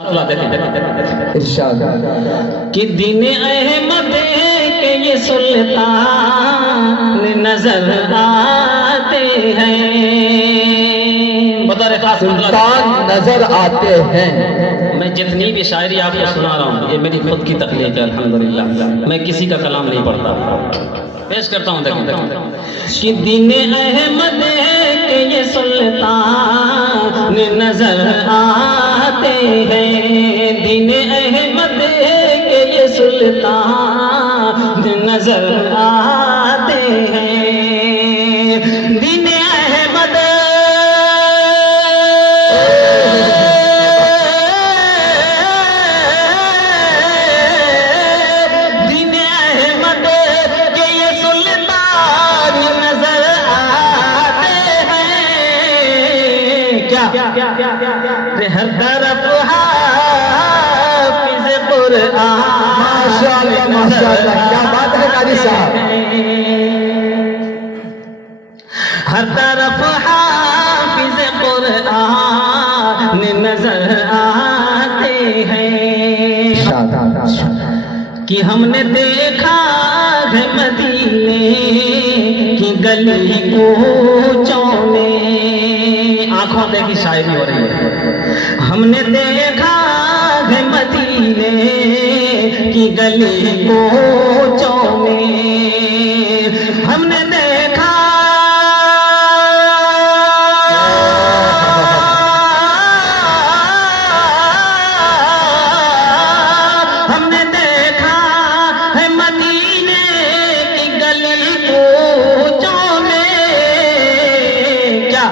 ارشاد کہ دین احمد کے یہ سلطان نظر آتے ہیں، سلطان نظر آتے ہیں۔ میں جتنی بھی شاعری آپ کو سنا رہا ہوں یہ میری خود کی تخلیق ہے الحمدللہ، میں کسی کا کلام نہیں پڑھتا، پیش کرتا ہوں دیکھیں کہ دین احمد کے یہ سلطان نظر آتے ہیں، دین احمد کے یہ سلطان نظر آتے ہیں، دین احمد دین احمد کے یہ سلطان نظر آتے ہیں، کیا ہر طرف حافظ قرآن، ماشاءاللہ ماشاءاللہ، کیا بات ہے قاری صاحب، ہر طرف حافظ قرآن نظر آتے ہیں، کہ ہم نے دیکھا ہے مدینے کی گلی کوچوں میں، آنکھوں دیکھی شاعری ہو رہی ہے، ہم نے دیکھا ہے مدینے کی گلی کوچوں میں، ہم نے دیکھا ہم نے دیکھا ہے مدینے کی گلی کوچوں میں، کیا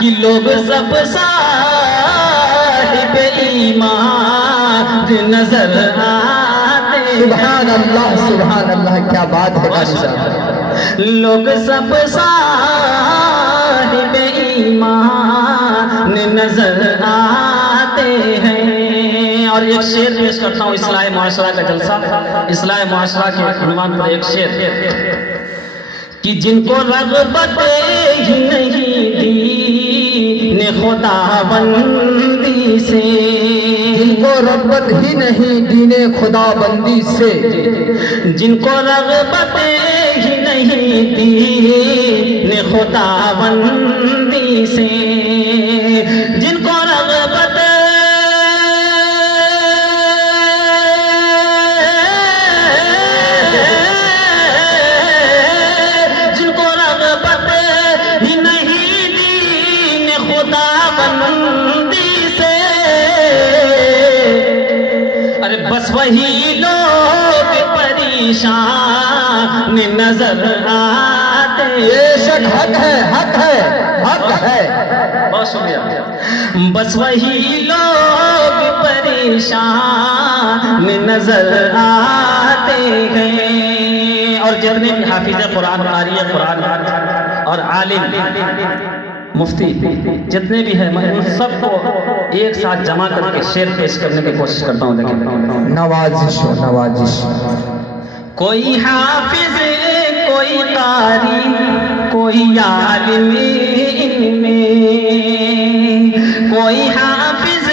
کہ لوگ سب صاحب ایمان نظر آتے ہیں، سبحان اللہ سبحان اللہ، کیا بات ہے قاری صاحب، لوگ سب صاحب ایمان نظر آتے ہیں۔ اور ایک شعر پیش کرتا ہوں، اصلاح معاشرہ کا جلسہ، اصلاح معاشرہ کے عنوان پر ایک شعر کہ جن کو رغبت ہی نہیں دین خدا بندی سے، جن کو رغبت ہی نہیں دین خدا بندی سے، جن کو رغبت ہی نہیں دین خدا بندی سے، جن کو رغبت جن کو رغبت ہی نہیں دین خدا بندی سے، ارے بس وہی لوگ پریشان نظر آتے ہیں، بے شک حق ہے حق ہے حق ہے، بہت شکریہ، بس وہی لوگ پریشان نظر آتے ہیں، اور جتنے بھی حافظ قرآن، قاری قرآن اور عالم مفتی جتنے بھی ہیں، میں ان سب کو ایک ساتھ جمع کر کے شعر پیش کرنے کی کوشش کرتا ہوں، دیکھیں نوازش ہو نوازش، کوئی حافظ کوئی قاری کوئی عالم ان میں، کوئی حافظ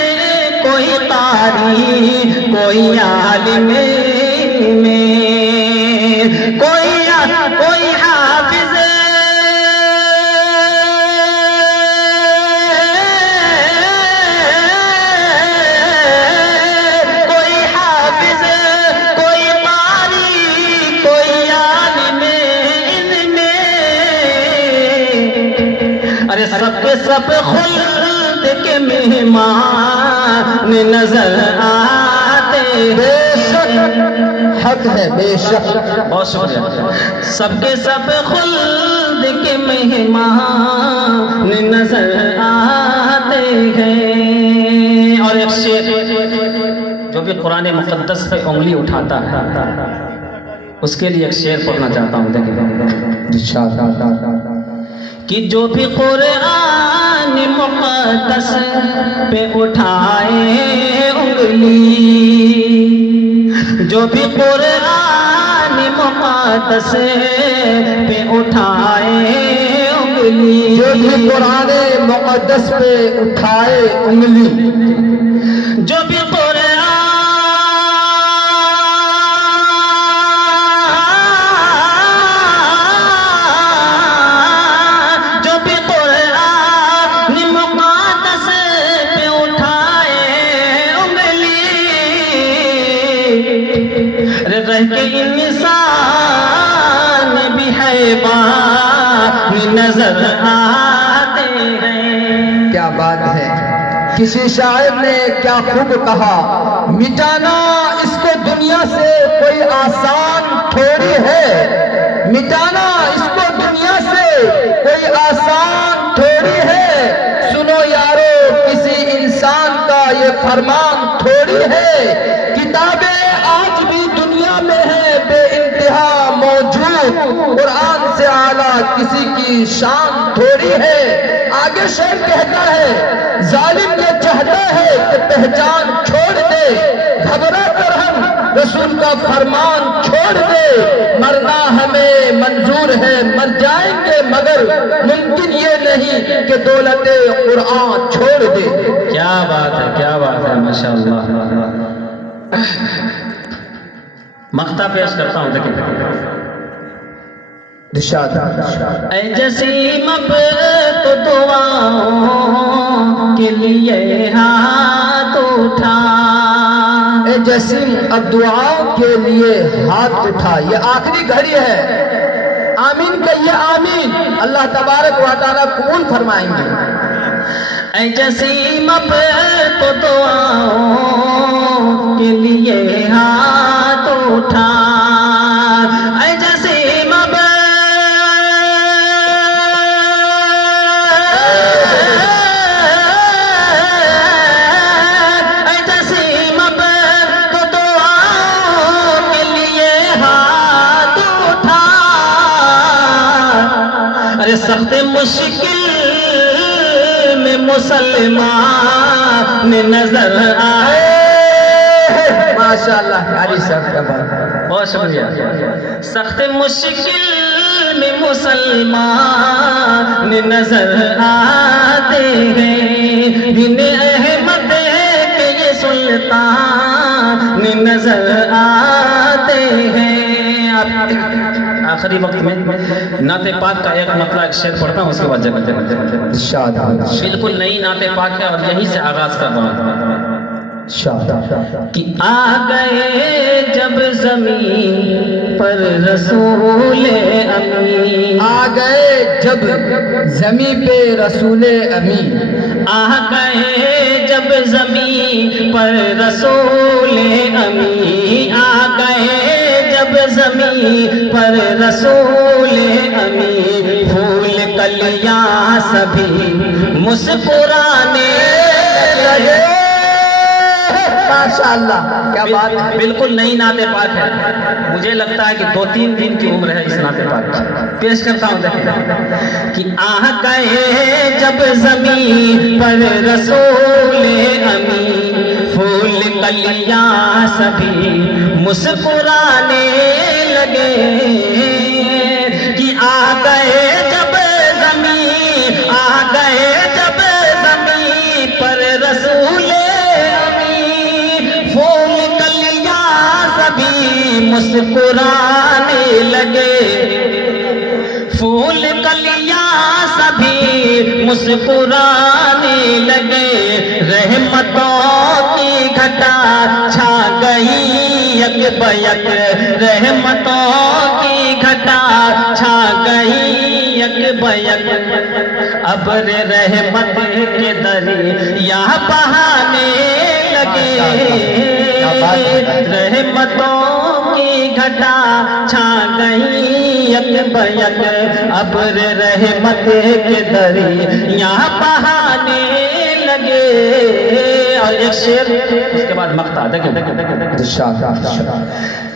کوئی قاری کوئی عالم ان میں، کوئی حافظ کوئی حافظ کوئی قاری کوئی عالم ان میں، ارے سب کے سب خلد کے مہمان نظر آتے ہیں، بے شک حق ہے بے شک، بہت شکریہ، سب کے سب خلد کے مہمان نظر آتے ہیں۔ اور ایک شعر جو بھی قرآن مقدس پہ انگلی اٹھاتا ہے اس کے لیے ایک شعر پڑھنا چاہتا ہوں، دیکھیں ارشاد کہ جو بھی قرآن مقدس پہ اٹھائے انگلی، جو بھی قرآن مقدس پہ اٹھائے انگلی، جو بھی قرآن مقدس پہ اٹھائے انگلی، جو بھی رہ کے انسان بھی حیوان نظر آتے ہیں. کیا بات ہے. کسی شاعر نے کیا خوب کہا، مٹانا اس کو دنیا سے کوئی آسان تھوڑی ہے. مٹانا اس کو دنیا سے کوئی آسان تھوڑی ہے. سنو یارو کسی انسان کا یہ فرمان تھوڑی ہے. کتابیں آج بھی دنیا میں ہے بے انتہا موجود، قرآن سے اعلیٰ کسی کی شان تھوڑی ہے. آگے شعر کہتا ہے، ظالم یہ چاہتا ہے کہ پہچان چھوڑ دے، گھبرا کر ہم رسول کا فرمان چھوڑ دے. مرنا ہمیں منظور ہے، مر جائیں گے مگر ممکن یہ نہیں کہ دولت قرآن چھوڑ دے. کیا بات ہے، کیا بات ہے، ماشاءاللہ. مقطع پیش کرتا ہوں، دیکھیں. اے جسیم اب تو دعاؤں کے لیے ہاتھ اٹھا. اے جسیم اب دعاؤں کے لیے ہاتھ اٹھا. یہ آخری گھڑی ہے. آمین کہیے آمین. اللہ تبارک و تعالیٰ قبول فرمائیں گے. اے جسیم اب تو دعاؤں کے لیے ہاتھ اٹھا. اے جسیم اب سخت مشکل میں مسلمان نظر آئے. ماشاءاللہ قاری صاحب کا بات. بہت شکریہ. سخت مشکل میں مسلمان نظر آتے ہیں. دن احمد کے یہ سلطان نظر آتے ہیں. آخری وقت میں نعت پاک کا ایک مطلع ایک شعر پڑھتا ہوں، اس کے بعد جنت. بالکل نئی نعت پاک ہے اور یہیں سے آغاز کر رہا ہوں. کہ آ گئے جب زمین پر رسول امین. آ گئے جب زمین پہ رسول امین. آ گئے جب زمین پر رسول امین. آ گئے جب زمین پر رسول امین. پھول کلیاں سبھی مسکرانے لگے. ماشاءاللہ کیا بات ہے. بالکل نئی نعت پاک ہے. مجھے لگتا ہے کہ 2-3 دن کی عمر ہے اس نعت پاک کی. پیش کرتا ہوں دیکھیں. کہ آ گئے جب زمین پر رسول امین. پھول کلیاں سبھی مسکرانے لگے. کہ آ گئے جب زمین، آ گئے جب زمین پر رسول امین. پھول کلیاں سبھی مسکرانے لگے. پھول کلیاں سبھی مسکرانے لگے. رحمتوں کی گھٹا چھا گئی یک بیک. رحمتوں کی گھٹا چھا گئی یک بیک. ابر رحمت کے دریا بہانے لگے. رحمتوں کی گھٹا چھا گئی یک بیک. ابر رحمت کے دریا بہانے لگے. اور ایک شعر اس کے بعد مقطع دیکھیں.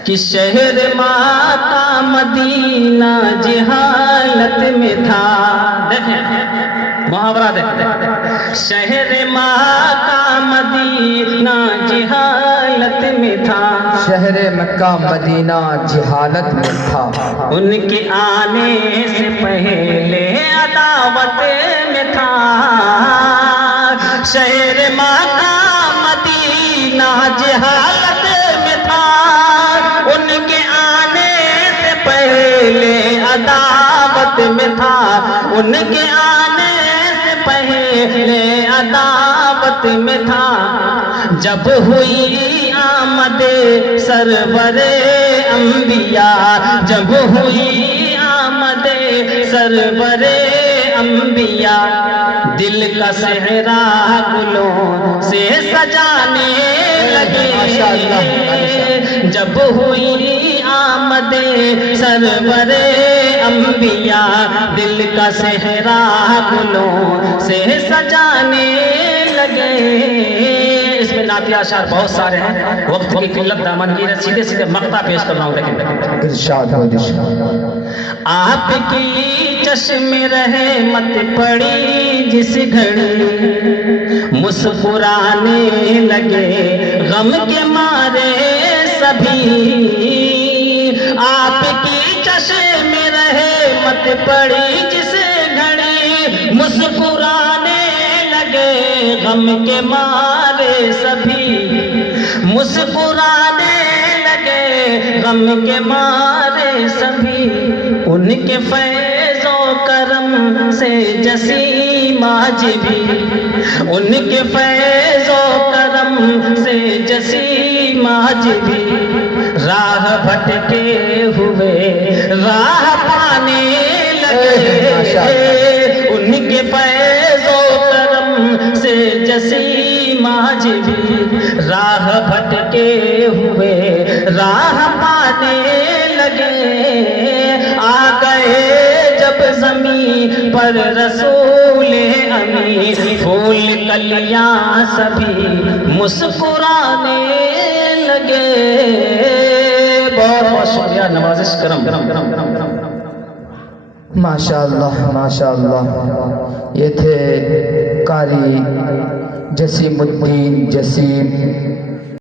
کہ شہر ماتا مدینہ جہالت میں تھا. دیکھیں محاورہ دیکھیں. شہر ماتا مدینہ جہالت میں تھا. شہر مکہ مدینہ جہالت میں تھا. ان کے آنے سے پہلے عداوت میں تھا. شہر مکہ مدینہ جہالت میں تھا. ان کے آنے سے پہلے عداوت میں تھا. ان کے آنے سے پہلے عداوت میں تھا. جب ہوئی آمد سرور انبیاء جب ہوئی آمد سرور انبیاء دل کا صحرا گلوں سے سجانے لگے جب ہوئی آمد سرور انبیاء دل کا صحرا گلوں سے سجانے لگے. اس میں نعتیہ اشعار بہت سارے ہیں, وقت کی قلت دامن گیر ہے, سیدھے سیدھے مقطع پیش کر رہا ہوں لیکن ارشاد ہو آپ کی چشم رحمت پڑی جس گھڑی مسکرانے لگے غم کے مارے سبھی. آپ کی چشم رحمت پڑی جس گھڑی مسکرانے لگے غم کے مارے سبھی. مسکرانے لگے غم کے مارے سبھی. ان کے فیض و کرم سے جسیم آج بھی, ان کے فیض و کرم سے جسیم آج بھی راہ بھٹکے ہوئے راہ پانے لگے. ان کے فیض و کرم سے جسیم آج بھی راہ بھٹکے ہوئے راہ پانے لگے. آ گئے جب زمین پر رسول امین پھول کلیاں سبھی مسکرانے لگے. بہت بہت شکریہ, نوازش کرم. ماشاءاللہ ماشاءاللہ. یہ تھے قاری جسیم الدین جسیم